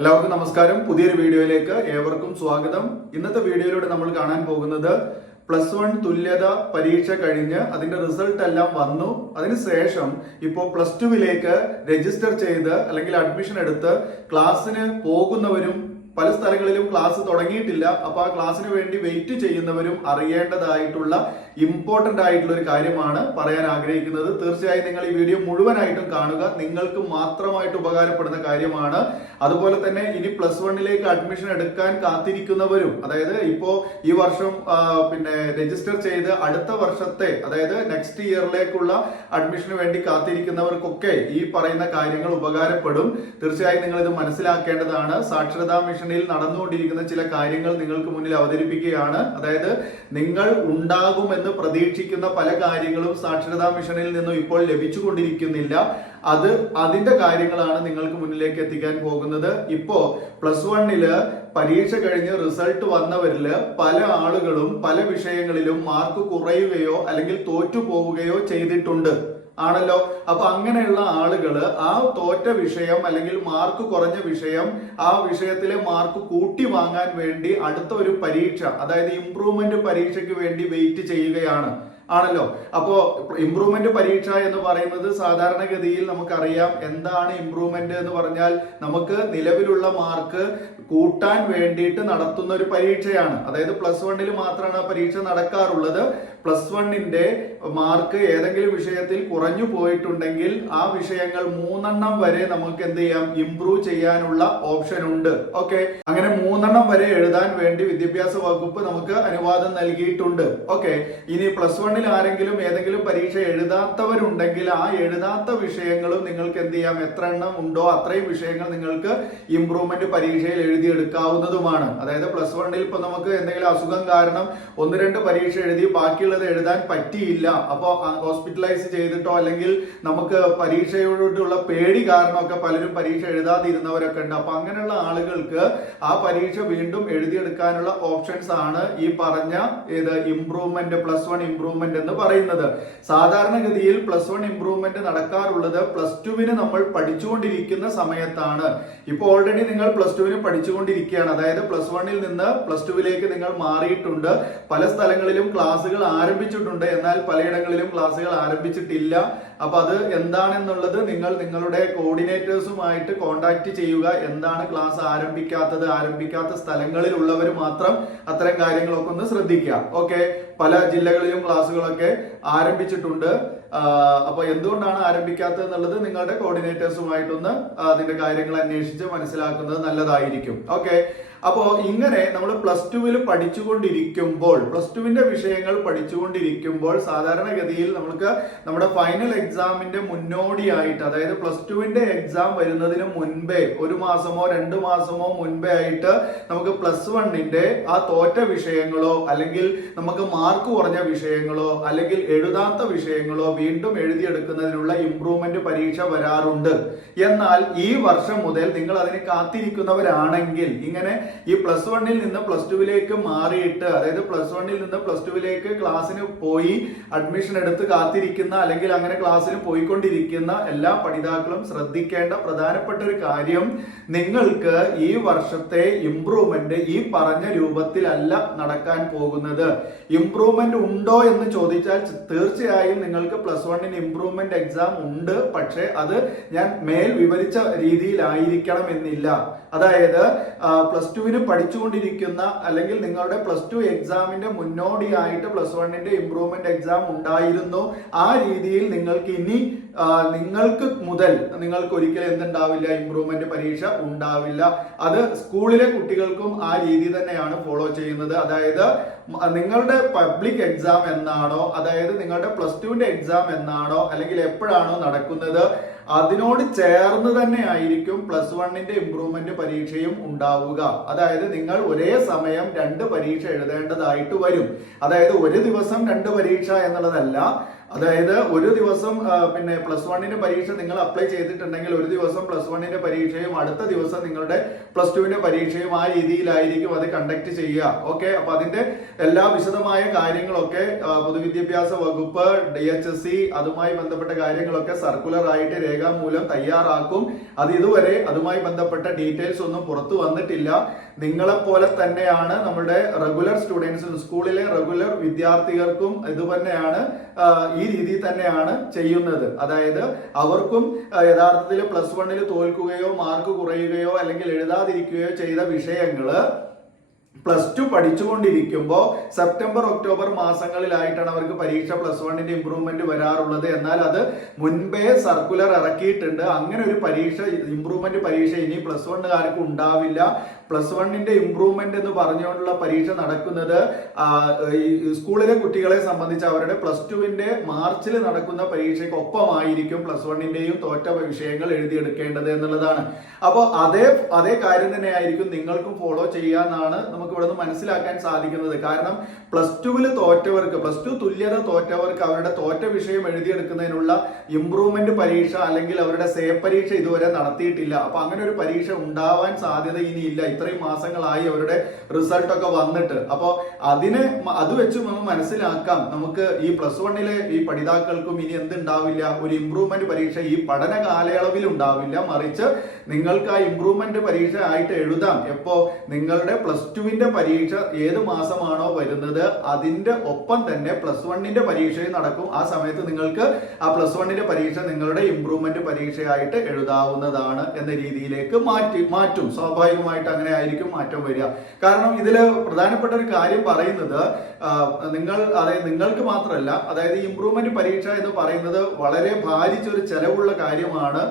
എല്ലാവർക്കും നമസ്കാരം. പുതിയൊരു വീഡിയോയിലേക്ക് ഏവർക്കും സ്വാഗതം. ഇന്നത്തെ വീഡിയോയിലൂടെ നമ്മൾ കാണാൻ പോകുന്നത് +1 തുല്യത പരീക്ഷ കഴിഞ്ഞ് അതിന്റെ റിസൾട്ട് എല്ലാം വന്നു. അതിനുശേഷം ഇപ്പോൾ +2വിലേക്ക് രജിസ്റ്റർ ചെയ്ത് അല്ലെങ്കിൽ അഡ്മിഷൻ എടുത്ത് ക്ലാസ്സിന് പോകുന്നവരും പല സ്ഥലങ്ങളിലും ക്ലാസ് തുടങ്ങിയിട്ടില്ല. അപ്പൊ ആ ക്ലാസ്സിന് വേണ്ടി വെയിറ്റ് ചെയ്യുന്നവരും അറിയേണ്ടതായിട്ടുള്ള ഇമ്പോർട്ടന്റ് ആയിട്ടുള്ള ഒരു കാര്യമാണ് പറയാൻ ആഗ്രഹിക്കുന്നത്. തീർച്ചയായും നിങ്ങൾ ഈ വീഡിയോ മുഴുവനായിട്ടും കാണുക. നിങ്ങൾക്ക് മാത്രമായിട്ട് ഉപകാരപ്പെടുന്ന കാര്യമാണ്. അതുപോലെ തന്നെ ഇനി +1ലേക്ക് അഡ്മിഷൻ എടുക്കാൻ കാത്തിരിക്കുന്നവരും, അതായത് ഇപ്പോ ഈ വർഷം രജിസ്റ്റർ ചെയ്ത് അടുത്ത വർഷത്തെ, അതായത് നെക്സ്റ്റ് ഇയറിലേക്കുള്ള അഡ്മിഷന് വേണ്ടി കാത്തിരിക്കുന്നവർക്കൊക്കെ ഈ പറയുന്ന കാര്യങ്ങൾ ഉപകാരപ്പെടും. തീർച്ചയായും നിങ്ങൾ ഇത് മനസ്സിലാക്കേണ്ടതാണ്. സാക്ഷരതാ മിഷനിൽ നടന്നുകൊണ്ടിരിക്കുന്ന ചില കാര്യങ്ങൾ നിങ്ങൾക്ക് മുന്നിൽ അവതരിപ്പിക്കുകയാണ്. അതായത് നിങ്ങൾ ഉണ്ടാകുമെന്ന് പ്രതീക്ഷിക്കുന്ന പല കാര്യങ്ങളും സാക്ഷരതാ മിഷനിൽ നിന്നും ഇപ്പോൾ ലഭിച്ചുകൊണ്ടിരിക്കുന്നില്ല. അതിന്റെ കാര്യങ്ങളാണ് നിങ്ങൾക്ക് മുന്നിലേക്ക് എത്തിക്കാൻ പോകുന്നത്. ഇപ്പോ +1 പരീക്ഷ കഴിഞ്ഞ് റിസൾട്ട് വന്നവരില് പല ആളുകളും പല വിഷയങ്ങളിലും മാർക്ക് കുറയുകയോ അല്ലെങ്കിൽ തോറ്റു പോവുകയോ ചെയ്തിട്ടുണ്ട് ആണല്ലോ. അപ്പൊ അങ്ങനെയുള്ള ആളുകള് ആ തോറ്റ വിഷയം അല്ലെങ്കിൽ മാർക്ക് കുറഞ്ഞ വിഷയം, ആ വിഷയത്തിലെ മാർക്ക് കൂട്ടി വാങ്ങാൻ വേണ്ടി അടുത്ത ഒരു പരീക്ഷ, അതായത് ഇംപ്രൂവ്മെന്റ് പരീക്ഷയ്ക്ക് വേണ്ടി വെയിറ്റ് ചെയ്യുകയാണ് ആണല്ലോ. അപ്പോ ഇംപ്രൂവ്മെന്റ് പരീക്ഷ എന്ന് പറയുന്നത് സാധാരണഗതിയിൽ നമുക്കറിയാം എന്താണ് ഇംപ്രൂവ്മെന്റ് എന്ന് പറഞ്ഞാൽ, നമുക്ക് നിലവിലുള്ള മാർക്ക് കൂട്ടാൻ വേണ്ടിയിട്ട് നടത്തുന്ന ഒരു പരീക്ഷയാണ്. അതായത് +1 മാത്രമാണ് പരീക്ഷ നടക്കാറുള്ളത്. +1ന്റെ മാർക്ക് ഏതെങ്കിലും വിഷയത്തിൽ കുറഞ്ഞു പോയിട്ടുണ്ടെങ്കിൽ ആ വിഷയങ്ങൾ 3 വരെ നമുക്ക് എന്ത് ചെയ്യാം, ഇംപ്രൂവ് ചെയ്യാനുള്ള ഓപ്ഷൻ ഉണ്ട്. ഓക്കെ, അങ്ങനെ 3 വരെ എഴുതാൻ വേണ്ടി വിദ്യാഭ്യാസ വകുപ്പ് നമുക്ക് അനുവാദം നൽകിയിട്ടുണ്ട്. ഓക്കെ, ഇനി +1 ആരെങ്കിലും ഏതെങ്കിലും പരീക്ഷ എഴുതാത്തവരുണ്ടെങ്കിൽ ആ എഴുതാത്ത വിഷയങ്ങളും നിങ്ങൾക്ക് എന്ത് ചെയ്യാം, എത്ര എണ്ണം ഉണ്ടോ അത്രയും വിഷയങ്ങൾ നിങ്ങൾക്ക് ഇംപ്രൂവ്മെന്റ് പരീക്ഷയിൽ എഴുതിയെടുക്കാവുന്നതുമാണ്. അതായത് +1 ഇപ്പൊ നമുക്ക് എന്തെങ്കിലും അസുഖം കാരണം 1-2 പരീക്ഷ എഴുതി ബാക്കിയുള്ളത് എഴുതാൻ പറ്റിയില്ല, അപ്പോ ഹോസ്പിറ്റലൈസ് ചെയ്തിട്ടോ അല്ലെങ്കിൽ നമുക്ക് പരീക്ഷയോടുള്ള പേടി കാരണമൊക്കെ പലരും പരീക്ഷ എഴുതാതിരുന്നവരൊക്കെ ഉണ്ട്. അപ്പൊ അങ്ങനെയുള്ള ആളുകൾക്ക് ആ പരീക്ഷ വീണ്ടും എഴുതിയെടുക്കാനുള്ള ഓപ്ഷൻസ് ആണ് ഈ പറഞ്ഞ ഇംപ്രൂവ്മെന്റ്, +1 ഇംപ്രൂവ്മെന്റ് എന്ന് പറയുന്നത്. സാധാരണഗതിയിൽ +1 ഇംപ്രൂവ്മെന്റ് നടക്കാറുള്ളത് +2വിന് നമ്മൾ പഠിച്ചുകൊണ്ടിരിക്കുന്ന സമയത്താണ്. ഇപ്പൊ ഓൾറെഡി നിങ്ങൾ +2വിന് പഠിച്ചുകൊണ്ടിരിക്കുകയാണ്. അതായത് +1ൽ നിന്ന് +2വിലേക്ക് നിങ്ങൾ മാറിയിട്ടുണ്ട്. പല സ്ഥലങ്ങളിലും ക്ലാസ്സുകൾ ആരംഭിച്ചിട്ടുണ്ട്, എന്നാൽ പലയിടങ്ങളിലും ക്ലാസ്സുകൾ ആരംഭിച്ചിട്ടില്ല. അപ്പൊ അത് എന്താണെന്നുള്ളത് നിങ്ങൾ നിങ്ങളുടെ കോർഡിനേറ്റേഴ്സുമായിട്ട് കോണ്ടാക്ട് ചെയ്യുക. എന്താണ് ക്ലാസ് ആരംഭിക്കാത്ത സ്ഥലങ്ങളിലുള്ളവർ മാത്രം അത്തരം കാര്യങ്ങളൊക്കെ ഒന്ന് ശ്രദ്ധിക്കുക. ഓക്കെ, പല ജില്ലകളിലും ക്ലാസ്സുകളൊക്കെ ആരംഭിച്ചിട്ടുണ്ട്. അപ്പൊ എന്തുകൊണ്ടാണ് ആരംഭിക്കാത്തത് എന്നുള്ളത് നിങ്ങളുടെ കോർഡിനേറ്റേഴ്സുമായിട്ടൊന്ന് അതിന്റെ കാര്യങ്ങൾ അന്വേഷിച്ച് മനസ്സിലാക്കുന്നത് നല്ലതായിരിക്കും. ഓക്കെ, അപ്പോ ഇങ്ങനെ നമ്മൾ +2വിൽ പഠിച്ചുകൊണ്ടിരിക്കുമ്പോൾ, +2വിന്റെ വിഷയങ്ങൾ പഠിച്ചുകൊണ്ടിരിക്കുമ്പോൾ സാധാരണഗതിയിൽ നമുക്ക് നമ്മുടെ ഫൈനൽ എക്സാമിന്റെ മുന്നോടിയായിട്ട്, അതായത് +2വിന്റെ എക്സാം വരുന്നതിന് മുൻപേ 1 മാസമോ 2 മാസമോ മുൻപേ ആയിട്ട് നമുക്ക് +1ന്റെ ആ തോറ്റ വിഷയങ്ങളോ അല്ലെങ്കിൽ നമുക്ക് മാർക്ക് കുറഞ്ഞ വിഷയങ്ങളോ അല്ലെങ്കിൽ എഴുതാത്ത വിഷയങ്ങളോ വീണ്ടും എഴുതിയെടുക്കുന്നതിനുള്ള ഇംപ്രൂവ്മെന്റ് പരീക്ഷ വരാറുണ്ട്. എന്നാൽ ഈ വർഷം മുതൽ നിങ്ങൾ അതിന് കാത്തിരിക്കുന്നവരാണെങ്കിൽ, ഇങ്ങനെ ഈ +1ൽ നിന്ന് +2വിലേക്ക് മാറിയിട്ട്, അതായത് +1ൽ നിന്ന് +2വിലേക്ക് ക്ലാസ്സിന് പോയി അഡ്മിഷൻ എടുത്ത് കാത്തിരിക്കുന്ന അല്ലെങ്കിൽ അങ്ങനെ ക്ലാസ്സിന് പോയിക്കൊണ്ടിരിക്കുന്ന എല്ലാ പഠിതാക്കളും ശ്രദ്ധിക്കേണ്ട പ്രധാനപ്പെട്ട ഒരു കാര്യം, നിങ്ങൾക്ക് ഈ വർഷത്തെ ഇംപ്രൂവ്മെന്റ് ഈ പറഞ്ഞ രൂപത്തിലല്ല നടക്കാൻ പോകുന്നത്. ഇംപ്രൂവ്മെന്റ് ഉണ്ടോ എന്ന് ചോദിച്ചാൽ തീർച്ചയായും നിങ്ങൾക്ക് +1ന് ഇംപ്രൂവ്മെന്റ് എക്സാം ഉണ്ട്. പക്ഷെ അത് ഞാൻ മേൽ വിവരിച്ച രീതിയിലായിരിക്കണം എന്നില്ല. അതായത് +2വിന് പഠിച്ചുകൊണ്ടിരിക്കുന്ന അല്ലെങ്കിൽ നിങ്ങളുടെ +2 എക്സാമിന്റെ മുന്നോടിയായിട്ട് +1ന്റെ ഇംപ്രൂവ്മെന്റ് എക്സാം ഉണ്ടായിരുന്നു. ആ രീതിയിൽ നിങ്ങൾക്ക് ഇനി നിങ്ങൾക്ക് ഒരിക്കലും എന്തുണ്ടാവില്ല, ഇംപ്രൂവ്മെന്റ് പരീക്ഷ ഉണ്ടാവില്ല. അത് സ്കൂളിലെ കുട്ടികൾക്കും ആ രീതി തന്നെയാണ് ഫോളോ ചെയ്യുന്നത്. അതായത് നിങ്ങളുടെ പബ്ലിക് എക്സാം എന്നാണോ, അതായത് നിങ്ങളുടെ +2ന്റെ എക്സാം എന്നാണോ അല്ലെങ്കിൽ എപ്പോഴാണോ നടക്കുന്നത്, അതിനോട് ചേർന്ന് തന്നെ ആയിരിക്കും +1ന്റെ ഇംപ്രൂവ്മെന്റ് പരീക്ഷയും ഉണ്ടാവുക. അതായത് നിങ്ങൾ ഒരേ സമയം 2 പരീക്ഷ എഴുതേണ്ടതായിട്ട് വരും. അതായത് ഒരു ദിവസം 2 പരീക്ഷ എന്നുള്ളതല്ല, അതായത് ഒരു ദിവസം പിന്നെ പ്ലസ് വണ്ണിന്റെ പരീക്ഷ നിങ്ങൾ അപ്ലൈ ചെയ്തിട്ടുണ്ടെങ്കിൽ ഒരു ദിവസം പ്ലസ് വണ്ണിന്റെ പരീക്ഷയും അടുത്ത ദിവസം നിങ്ങളുടെ പ്ലസ് ടുവിന്റെ പരീക്ഷയും ആ രീതിയിലായിരിക്കും അത് കണ്ടക്ട് ചെയ്യുക. ഓക്കെ, അപ്പൊ അതിന്റെ എല്ലാ വിശദമായ കാര്യങ്ങളൊക്കെ പൊതുവിദ്യാഭ്യാസ വകുപ്പ്, DHSC അതുമായി ബന്ധപ്പെട്ട കാര്യങ്ങളൊക്കെ സർക്കുലർ ആയിട്ട് രേഖാമൂലം തയ്യാറാക്കും. അത് ഇതുവരെ അതുമായി ബന്ധപ്പെട്ട ഡീറ്റെയിൽസ് ഒന്നും പുറത്തു വന്നിട്ടില്ല. നിങ്ങളെപ്പോലെ തന്നെയാണ് നമ്മുടെ റെഗുലർ സ്റ്റുഡൻസിനും സ്കൂളിലെ റെഗുലർ വിദ്യാർത്ഥികൾക്കും ഇതുതന്നെയാണ് ഈ രീതി തന്നെയാണ് ചെയ്യുന്നത്. അതായത് അവർക്കും യഥാർത്ഥത്തിൽ പ്ലസ് വണ്ണിൽ തോൽക്കുകയോ മാർക്ക് കുറയുകയോ അല്ലെങ്കിൽ എഴുതാതിരിക്കുകയോ ചെയ്ത വിഷയങ്ങള് പ്ലസ് ടു പഠിച്ചുകൊണ്ടിരിക്കുമ്പോൾ സെപ്റ്റംബർ ഒക്ടോബർ മാസങ്ങളിലായിട്ടാണ് അവർക്ക് പരീക്ഷ പ്ലസ് വണ്ണിന്റെ ഇംപ്രൂവ്മെന്റ് വരാറുള്ളത്. എന്നാൽ അത് മുൻപേ സർക്കുലർ ഇറക്കിയിട്ടുണ്ട്. അങ്ങനെ ഒരു പരീക്ഷ ഇംപ്രൂവ്മെന്റ് പരീക്ഷ ഇനി പ്ലസ് വണ്ണുകാർക്ക് ഉണ്ടാവില്ല. പ്ലസ് വണ്ണിന്റെ ഇംപ്രൂവ്മെന്റ് എന്ന് പറഞ്ഞുകൊണ്ടുള്ള പരീക്ഷ നടക്കുന്നത് സ്കൂളിലെ കുട്ടികളെ സംബന്ധിച്ച് അവരുടെ പ്ലസ് ടുവിന്റെ മാർച്ചിൽ നടക്കുന്ന പരീക്ഷയ്ക്ക് ഒപ്പമായിരിക്കും പ്ലസ് വണ്ണിന്റെയും തോറ്റ വിഷയങ്ങൾ എഴുതിയെടുക്കേണ്ടത് എന്നുള്ളതാണ്. അപ്പോൾ അതേ കാര്യം തന്നെ ആയിരിക്കും നിങ്ങൾക്കും ഫോളോ ചെയ്യാന്നാണ് നമുക്ക് ഇവിടെ നിന്ന് മനസ്സിലാക്കാൻ സാധിക്കുന്നത്. കാരണം പ്ലസ് ടുവിൽ തോറ്റവർക്ക്, പ്ലസ് ടു തുല്യത തോറ്റവർക്ക് അവരുടെ തോറ്റ വിഷയം എഴുതിയെടുക്കുന്നതിനുള്ള ഇംപ്രൂവ്മെന്റ് പരീക്ഷ അല്ലെങ്കിൽ അവരുടെ സേ പരീക്ഷ ഇതുവരെ നടത്തിയിട്ടില്ല. അപ്പൊ അങ്ങനെ ഒരു പരീക്ഷ ഉണ്ടാവാൻ സാധ്യത ഇനിയില്ല. ഇത്രയും മാസങ്ങളായി അവരുടെ റിസൾട്ട് ഒക്കെ വന്നിട്ട്. അപ്പോൾ അത് വെച്ച് നമ്മൾ മനസ്സിലാക്കാം നമുക്ക് ഈ പ്ലസ് വണ്ണിലെ ഈ പഠിതാക്കൾക്കും ഇനി എന്തുണ്ടാവില്ല, ഒരു ഇംപ്രൂവ്മെന്റ് പരീക്ഷ ഈ പഠന കാലയളവിൽ ഉണ്ടാവില്ല. മറിച്ച് നിങ്ങൾക്ക് ആ ഇംപ്രൂവ്മെന്റ് പരീക്ഷ ആയിട്ട് എഴുതാം. എപ്പോ നിങ്ങളുടെ പ്ലസ് ടുവിന്റെ പരീക്ഷ ഏത് മാസമാണോ വരുന്നത് അതിന്റെ ഒപ്പം തന്നെ പ്ലസ് വണ്ണിന്റെ പരീക്ഷയും നടക്കും. ആ സമയത്ത് നിങ്ങൾക്ക് ആ പ്ലസ് വണ്ണിന്റെ പരീക്ഷ നിങ്ങളുടെ ഇംപ്രൂവ്മെന്റ് പരീക്ഷയായിട്ട് എഴുതാവുന്നതാണ് എന്ന രീതിയിലേക്ക് മാറ്റും. സ്വാഭാവികമായിട്ട് അങ്ങനെ ആയിരിക്കും മാറ്റം വരിക. കാരണം ഇതില് പ്രധാനപ്പെട്ട ഒരു കാര്യം പറയുന്നത് നിങ്ങൾക്ക് മാത്രമല്ല, അതായത് ഇംപ്രൂവ്മെന്റ് പരീക്ഷ എന്ന് പറയുന്നത് വളരെ ഭാരിച്ചൊരു ചെലവുള്ള കാര്യമാണ്.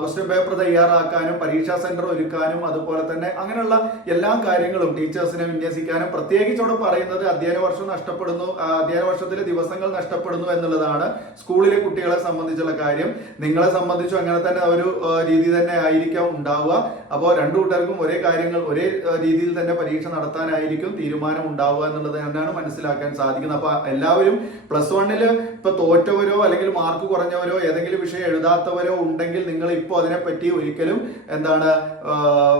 ക്വസ്റ്റ്യൻ പേപ്പർ തയ്യാറാക്കാനും പരീക്ഷാ സെന്റർ ഒരുക്കാനും അതുപോലെ തന്നെ അങ്ങനെയുള്ള എല്ലാ കാര്യങ്ങളും ടീച്ചേഴ്സിനെ വിന്യസിക്കാനും, പ്രത്യേകിച്ച് അവിടെ പറയുന്നത് അധ്യയന വർഷം നഷ്ടപ്പെടുന്നു, അധ്യയന വർഷത്തിലെ ദിവസങ്ങൾ നഷ്ടപ്പെടുന്നു എന്നുള്ളതാണ് സ്കൂളിലെ കുട്ടികളെ സംബന്ധിച്ചുള്ള കാര്യം. നിങ്ങളെ സംബന്ധിച്ചും അങ്ങനെ തന്നെ ഒരു രീതി തന്നെ ആയിരിക്കാം ഉണ്ടാവുക. അപ്പോൾ രണ്ടു കൂട്ടർക്കും ഒരേ കാര്യങ്ങൾ ഒരേ രീതിയിൽ തന്നെ പരീക്ഷ നടത്താനായിരിക്കും തീരുമാനം ഉണ്ടാവുക എന്നുള്ളത് തന്നെയാണ് മനസ്സിലാക്കാൻ സാധിക്കുന്നത്. അപ്പൊ എല്ലാവരും പ്ലസ് വണ്ണില് ഇപ്പൊ തോറ്റവരോ അല്ലെങ്കിൽ മാർക്ക് കുറഞ്ഞവരോ ഏതെങ്കിലും വിഷയം എഴുതാത്തവരോ ഉണ്ടെങ്കിൽ നിങ്ങൾ ഇപ്പോൾ അതിനെപ്പറ്റി ഒരിക്കലും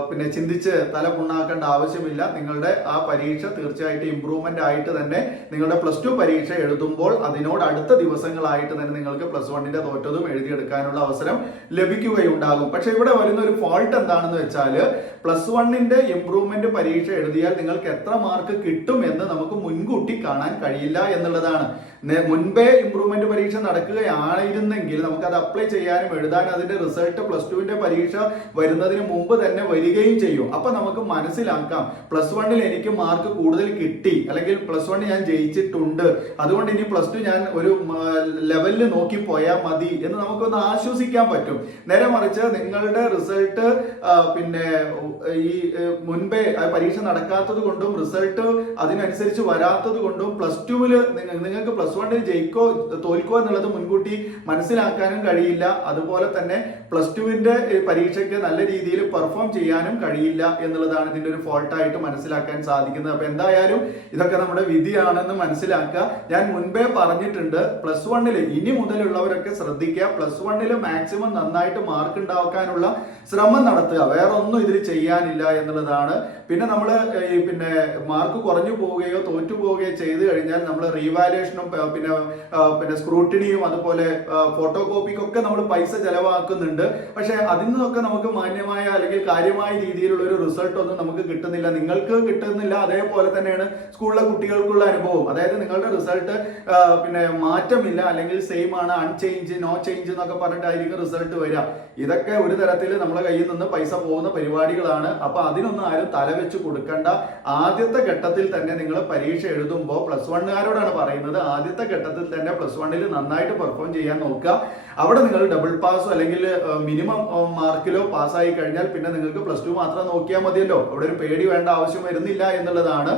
പിന്നെ ചിന്തിച്ച് തല പുണ്ണാക്കേണ്ട ആവശ്യമില്ല. നിങ്ങളുടെ ആ പരീക്ഷ തീർച്ചയായിട്ടും ഇംപ്രൂവ്മെന്റ് ആയിട്ട് തന്നെ നിങ്ങളുടെ പ്ലസ് ടു പരീക്ഷ എഴുതുമ്പോൾ അതിനോട് അടുത്ത ദിവസങ്ങളായിട്ട് തന്നെ നിങ്ങൾക്ക് പ്ലസ് വണ്ണിന്റെ തോറ്റതും എഴുതിയെടുക്കാനുള്ള അവസരം ലഭിക്കുകയുണ്ടാകും. പക്ഷെ ഇവിടെ വരുന്ന ഒരു ഫോൾട്ട് എന്താണെന്ന് വെച്ചാല് പ്ലസ് വണ്ണിന്റെ ഇംപ്രൂവ്മെന്റ് പരീക്ഷ എഴുതിയാൽ നിങ്ങൾക്ക് എത്ര മാർക്ക് കിട്ടും എന്ന് നമുക്ക് മുൻകൂട്ടി കാണാൻ കഴിയില്ല എന്നുള്ളതാണ്. മുൻപേ ഇംപ്രൂവ്മെന്റ് പരീക്ഷ നടക്കുകയായിരുന്നെങ്കിൽ നമുക്കത് അപ്ലൈ ചെയ്യാനും എഴുതാനും അതിന്റെ റിസൾട്ട് പ്ലസ് ടുവിന്റെ പരീക്ഷ വരുന്നതിന് മുമ്പ് തന്നെ വരികയും ചെയ്യും. അപ്പൊ നമുക്ക് മനസ്സിലാക്കാം പ്ലസ് വണ്ണിൽ എനിക്ക് മാർക്ക് കൂടുതൽ കിട്ടി അല്ലെങ്കിൽ പ്ലസ് വണ്ണിൽ ഞാൻ ജയിച്ചിട്ടുണ്ട്, അതുകൊണ്ട് ഇനി പ്ലസ് ടു ഞാൻ ഒരു ലെവലിൽ നോക്കി പോയാൽ മതി എന്ന് നമുക്കൊന്ന് ആശ്വസിക്കാൻ പറ്റും. നേരെ മറിച്ച് നിങ്ങളുടെ റിസൾട്ട് പിന്നെ ഈ മുൻപേ പരീക്ഷ നടക്കാത്തത് കൊണ്ടും റിസൾട്ട് അതിനനുസരിച്ച് വരാത്തത് കൊണ്ടും പ്ലസ് ടുവിൽ നിങ്ങൾക്ക് പ്ലസ് വണ്ണിൽ ജയിക്കോ തോൽക്കോ എന്നുള്ളത് മുൻകൂട്ടി മനസ്സിലാക്കാനും കഴിയില്ല. അതുപോലെ തന്നെ പ്ലസ് ടുവിന്റെ പരീക്ഷയ്ക്ക് നല്ല രീതിയിൽ പെർഫോം ചെയ്യാനും കഴിയില്ല എന്നുള്ളതാണ് ഇതിന്റെ ഒരു ഫോൾട്ടായിട്ട് മനസ്സിലാക്കാൻ സാധിക്കുന്നത്. അപ്പൊ എന്തായാലും ഇതൊക്കെ നമ്മുടെ വിധിയാണെന്ന് മനസ്സിലാക്കുക. ഞാൻ മുൻപേ പറഞ്ഞിട്ടുണ്ട്, പ്ലസ് വണ്ണിൽ ഇനി മുതലുള്ളവരൊക്കെ ശ്രദ്ധിക്കുക, പ്ലസ് വണ്ണിൽ മാക്സിമം നന്നായിട്ട് മാർക്ക് ഉണ്ടാക്കാനുള്ള ശ്രമം നടത്തുക. വേറെ ഒന്നും ഇതിൽ ചെയ്യാനില്ല എന്നുള്ളതാണ്. പിന്നെ നമ്മൾ പിന്നെ മാർക്ക് കുറഞ്ഞു പോവുകയോ തോറ്റു പോവുകയോ ചെയ്തു കഴിഞ്ഞാൽ നമ്മൾ റീവാലുവേഷനും പിന്നെ സ്ക്രൂട്ടിനിയും അതുപോലെ ഫോട്ടോ കോപ്പിക്കൊക്കെ നമ്മൾ പൈസ ചെലവാക്കുന്നുണ്ട്. പക്ഷെ അതിൽ നിന്നൊക്കെ നമുക്ക് മാന്യമായ അല്ലെങ്കിൽ കാര്യമായ രീതിയിലുള്ള ഒരു റിസൾട്ട് ഒന്നും നമുക്ക് കിട്ടുന്നില്ല, നിങ്ങൾക്ക് കിട്ടുന്നില്ല. അതേപോലെ തന്നെയാണ് സ്കൂളിലെ കുട്ടികൾക്കുള്ള അനുഭവം. അതായത് നിങ്ങളുടെ റിസൾട്ട് പിന്നെ മാറ്റമില്ല അല്ലെങ്കിൽ സെയിം ആണ്, അൺചേഞ്ച്, നോ ചേഞ്ച് എന്നൊക്കെ പറഞ്ഞിട്ടായിരിക്കും റിസൾട്ട് വരിക. ഇതൊക്കെ ഒരു തരത്തിൽ നമ്മളെ കയ്യിൽ നിന്ന് പൈസ പോകുന്ന പരിപാടികളാണ്. അപ്പൊ അതിനൊന്നും ആരും തലവെച്ച് കൊടുക്കണ്ട. ആദ്യത്തെ ഘട്ടത്തിൽ തന്നെ നിങ്ങൾ പരീക്ഷ എഴുതുമ്പോൾ പ്ലസ് വണ്ണുകാരോടാണ് പറയുന്നത്, ആദ്യത്തെ ഘട്ടത്തിൽ തന്നെ പ്ലസ് വണ്ണിൽ നന്നായിട്ട് പെർഫോം ചെയ്യാൻ നോക്കുക. അവിടെ നിങ്ങൾ ഡബിൾ പാസോ അല്ലെങ്കിൽ മിനിമം മാർക്കിലോ പാസ്സായി കഴിഞ്ഞാൽ പിന്നെ നിങ്ങൾക്ക് പ്ലസ് ടു മാത്രം നോക്കിയാൽ മതിയല്ലോ. അവിടെ ഒരു പേടി വേണ്ട ആവശ്യം വരുന്നില്ല എന്നുള്ളതാണ്.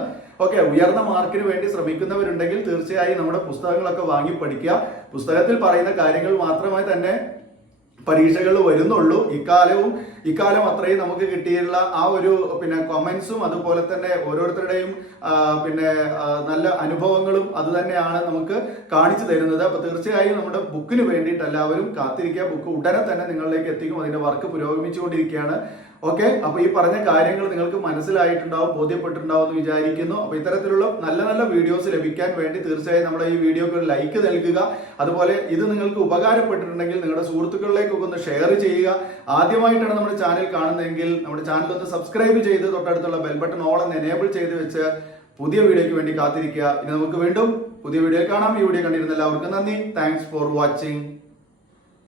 ഓക്കെ, ഉയർന്ന മാർക്കിന് വേണ്ടി ശ്രമിക്കുന്നവരുണ്ടെങ്കിൽ തീർച്ചയായും നമ്മുടെ പുസ്തകങ്ങളൊക്കെ വാങ്ങി പഠിക്കുക. പുസ്തകത്തിൽ പറയുന്ന കാര്യങ്ങൾ മാത്രമായി തന്നെ പരീക്ഷകൾ വരുന്നുള്ളൂ. ഇക്കാലം അത്രയും നമുക്ക് കിട്ടിയിട്ടുള്ള ആ ഒരു കമന്റ്സും അതുപോലെ തന്നെ ഓരോരുത്തരുടെയും നല്ല അനുഭവങ്ങളും അത് തന്നെയാണ് നമുക്ക് കാണിച്ചു തരുന്നത്. അപ്പൊ തീർച്ചയായും നമ്മുടെ ബുക്കിന് വേണ്ടിയിട്ട് എല്ലാവരും കാത്തിരിക്കുക. ബുക്ക് ഉടനെ തന്നെ നിങ്ങളിലേക്ക് എത്തിക്കും. അതിന്റെ വർക്ക് പുരോഗമിച്ചുകൊണ്ടിരിക്കുകയാണ്. ഓക്കെ, അപ്പൊ ഈ പറഞ്ഞ കാര്യങ്ങൾ നിങ്ങൾക്ക് മനസ്സിലായിട്ടുണ്ടാവും, ബോധ്യപ്പെട്ടിട്ടുണ്ടാവും എന്ന് വിചാരിക്കുന്നു. അപ്പൊ ഇത്തരത്തിലുള്ള നല്ല നല്ല വീഡിയോസ് ലഭിക്കാൻ വേണ്ടി തീർച്ചയായും നമ്മുടെ ഈ വീഡിയോക്ക് ഒരു ലൈക്ക് നൽകുക. അതുപോലെ ഇത് നിങ്ങൾക്ക് ഉപകാരപ്പെട്ടിട്ടുണ്ടെങ്കിൽ നിങ്ങളുടെ സുഹൃത്തുക്കളിലേക്കൊക്കെ ഒന്ന് ഷെയർ ചെയ്യുക. ആദ്യമായിട്ടാണ് നമ്മുടെ ചാനൽ കാണുന്നതെങ്കിൽ നമ്മുടെ ചാനൽ ഒന്ന് സബ്സ്ക്രൈബ് ചെയ്ത് തൊട്ടടുത്തുള്ള ബെൽ ബട്ടൺ ഓൾ എന്ന് എനേബിൾ ചെയ്ത് വെച്ച് പുതിയ വീഡിയോയ്ക്ക് വേണ്ടി കാത്തിരിക്കുക. ഇനി നമുക്ക് വീണ്ടും പുതിയ വീഡിയോ കാണാം. ഈ വീഡിയോ കണ്ടിരുന്ന എല്ലാവർക്കും നന്ദി. Thanks for watching.